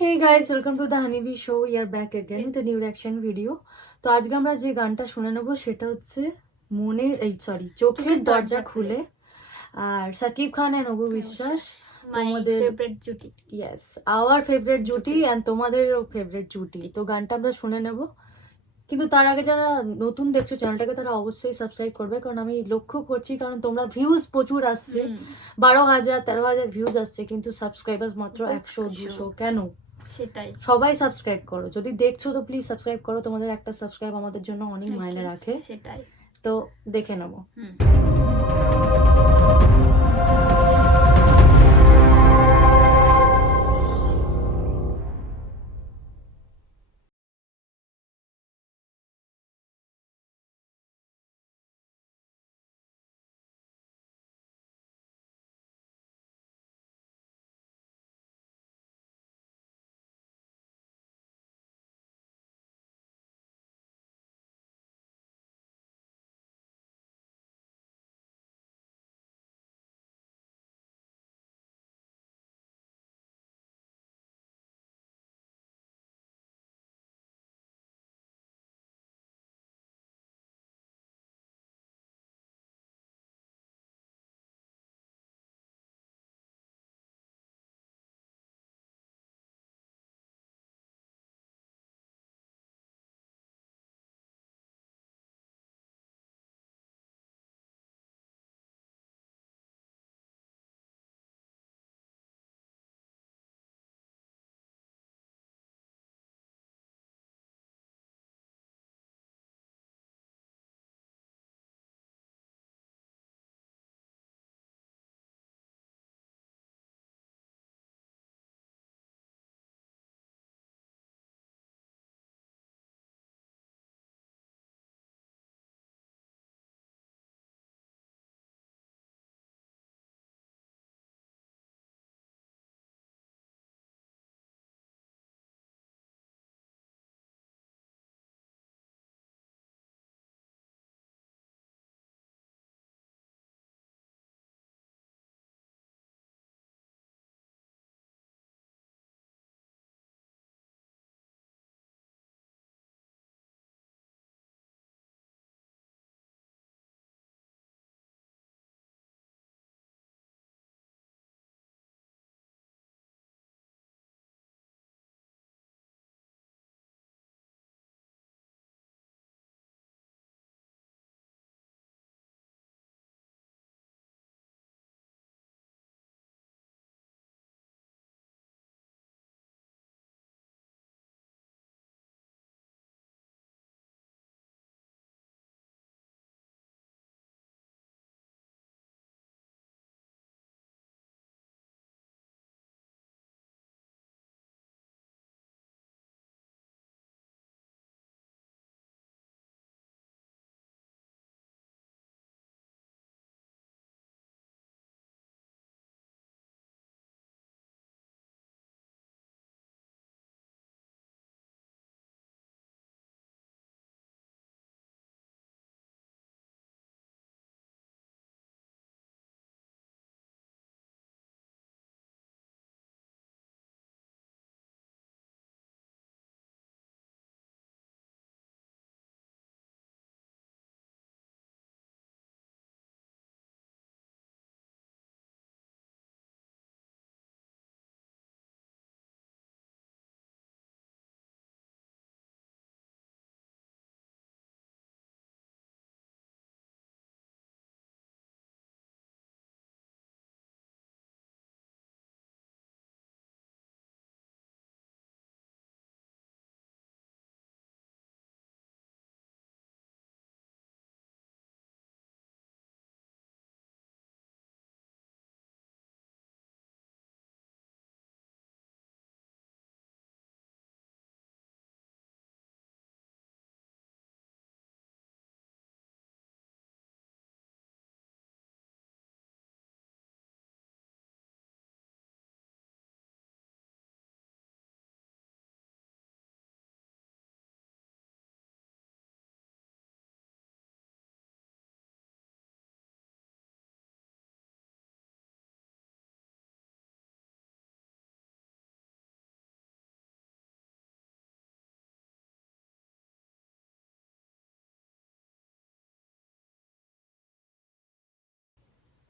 Hey guys, welcome to the Honeybee Show. We are back again with a new reaction video. তো আজকে আমরা যে গানটা শুনে নেব সেটা হচ্ছে চোখের দরজা খুলে। আর সাকিব খান এন্ড অপু বিশ্বাস তোমাদের ফেভারিট জুটি। ইয়েস, আওয়ার ফেভারিট জুটি এন্ড তোমাদেরও ফেভারিট জুটি। তো গানটা আমরা শুনে নেব, কিন্তু তার আগে যারা নতুন দেখছো চ্যানেলটাকে তারা অবশ্যই সাবস্ক্রাইব করবে, কারণ আমি লক্ষ্য করছি কারণ তোমরা ভিউজ প্রচুর আসছে, 12,000 13,000 ভিউজ আসছে, কিন্তু সাবস্ক্রাইবার্স মাত্র 100-200। কেন? সেটাই, সবাই সাবস্ক্রাইব করো, যদি দেখছো তো প্লিজ সাবস্ক্রাইব করো, তোমাদের একটা সাবস্ক্রাইব আমাদের জন্য অনেক মাইনে রাখে। সেটাই। তো দেখে নেবো।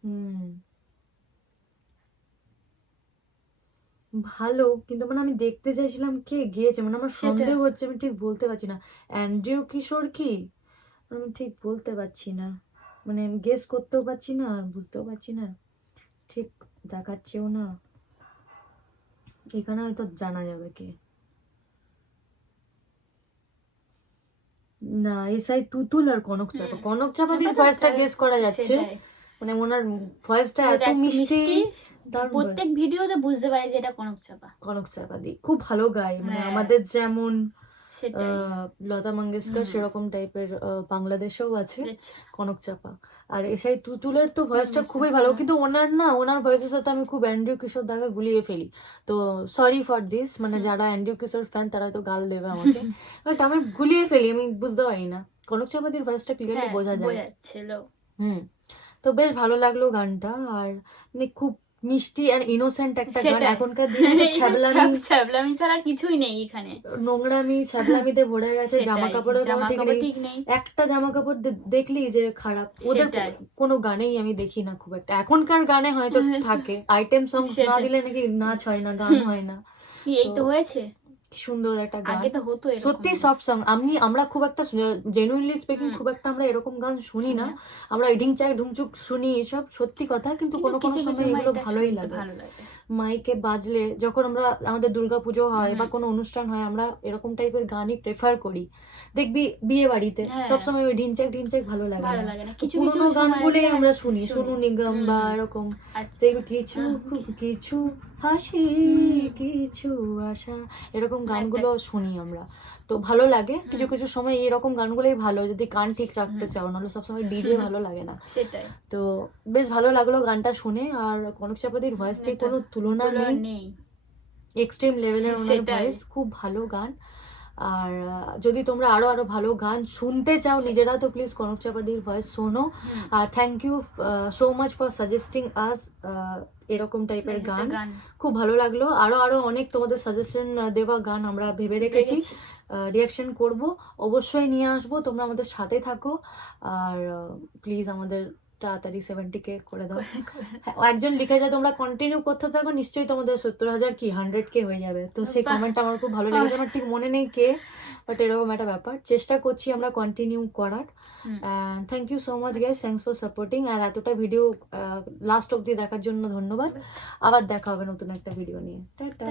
হুম, ভালো, কিন্তু মানে আমি দেখতে চাইছিলাম কে গেয়েছে, মানে আমার সেটা সন্দেহ হচ্ছে, আমি ঠিক বলতে পারছি না। অ্যান্ড্রিউ কিশোর কি, আমি ঠিক বলতে পারছি না, মানে গেস করতেও পারছি না আর বুঝতেও পারছি না, ঠিক দেখাচ্ছেও না। এখানে হয়তো জানা যাবে কে। না, এসআই তুতুল আর কনক চাপা, কনক চাপাতির ভয়েসটা গেস করা যাচ্ছে, সেটাই, মানে ওনার ভয়েসটা কিন্তু এত এত মিষ্টি, মিষ্টি, দারুণ ভয়েস। প্রত্যেক ভিডিওতে বুঝতে পারে যে এটা কনক চাপা। কনক চাপাতি খুব ভালো গায়, মানে হ্যাঁ আমাদের যেমন সেটাই। লতা মঙ্গেশকর হুম, সেরকম টাইপের বাংলাদেশেও আছে আচ্ছা, কনক চাপা। আর এসআই তুতুলের তো ভয়েসটা বুঝতে খুবই ভালো, পারলাম। কিন্তু ওনার ভয়েসের সাথে আমি খুব অ্যান্ড্রিউ কিশোর দাকে গুলিয়ে ফেলি। তো সরি ফর দিস, মানে যারা অ্যান্ড্রিউ কিশোর ফ্যান তারা হয়তো গাল দেবে আমাকে, বাট আমি গুলিয়ে ফেলি, আমি বুঝতে পারি না, কনক চাপাতির ভয়েসটা ক্লিয়ারলি হ্যাঁ বোঝা যায়। বোঝাচ্ছিল। হুম। তো বেশ ভালো লাগলো গানটা, আর মানে খুব মিষ্টি আর ইনোসেন্ট একটা গান। সেটাই, এখনকার দিনে তো এইসব ছ্যাবলামি, ছ্যাবলামি ছাড়া আর কিছুই নেই এখানে। নোংরামি, ছ্যাবলামিতে ভরে গেছে, জামা সেটাই, কাপড়ের কোনো জামা ঠিক কাপড় নেই। ঠিক নেই। একটা জামা কাপড় দেখলি যে খারাপ, ওদের সেটাই। কোনো গানেই আমি দেখি না খুব একটা। এখনকার গানে হয়তো থাকে, আইটেম সংস না সেটাই, দিলে নাকি নাচ হয় না, গান হয় না। এই তো তো হয়েছে। কি সুন্দর একটা গান, আগে তো হতো এরকম সত্যি না। Soft song. আমরা খুব একটা, জেনুইনলি স্পিকিং, হুম, খুব একটা আমরা এরকম গান শুনি না। না, আমরা ঢিংচাক ঢুমচুক শুনি, এসব সত্যি কথা, কিন্তু কিন্তু কোনো কোনো কিছু কিছু সময় সময় এগুলো এটা ভালোই শুনতে লাগে। ভালো লাগে। মাইকে বাজলে যখন আমাদের দুর্গাপুজো হয় বা হুম, কোনো অনুষ্ঠান হয়, আমরা এরকম টাইপের গানই প্রেফার করি। দেখবি বিয়ে বাড়িতে হ্যাঁ সবসময় ওই ঢিনচাক ঢিনচাক ভালো লাগে ভালো না। লাগে না, তো কিছু কিছু পুরোনো সময় আছে গানগুলোই আমরা শুনি, শুনি। সোনু নিগম হুম বা হুম, এরকম। আচ্ছা। দেখবি কিছু কি- কিছু হাসি, হুম, কিছু আশা, এরকম একটা, গানগুলো শুনি আমরা। তো ভালো লাগে কিছু হুম কিছু সময়, এরকম গানগুলোই ভালো যদি কান ঠিক রাখতে হুম, চাও, নাহলে সবসময় ডিজে ভালো লাগে না। সেটাই। তো বেশ ভালো লাগলো গানটা শুনে, আর কনক চাপাতির ভয়েসটির এটা কোনো তুলনা নেই, নেই। এক্সট্রিম লেভেলের ওনার সেটাই। ভয়েস, খুব ভালো গান। আর যদি তোমরা আরো আরো ভালো গান শুনতে চাও সে- নিজেরা, তো প্লিজ কনক চাপাতির ভয়েস শোনো। হুম, আর thank you so much for suggesting us এরকম টাইপের একটা গান, গান খুব ভালো লাগলো। আরো আরো অনেক তোমাদের সাজেশন দেওয়া গান আমরা ভেবে রেখেছি, রেখেছি। রিয়াকশন করব, অবশ্যই নিয়ে আসবো, তোমরা আমাদের সাথে থাকো। আর প্লিজ আমাদের তাড়াতাড়ি 70K করে দাও। হ্যাঁ, একজন লিখে যায় তোমরা কন্টিনিউ করতে থাকো, নিশ্চয়ই তোমাদের 70,000 কি 100K হয়ে যাবে। তো সেই বাহ, কমেন্টটা আমার খুব ভালো বাহ, লেগেছে, আমার ঠিক মনে নেই কে, বাট এরকম একটা ব্যাপার, চেষ্টা করছি আমরা কন্টিনিউ করার। হুম, and thank you so much guys, আচ্ছা, থ্যাংকস ফর সাপোর্টিং, আর এতটা ভিডিও লাস্ট অব্দি দেখার জন্য ধন্যবাদ। আবার দেখা হবে নতুন একটা ভিডিও নিয়ে, টাটা।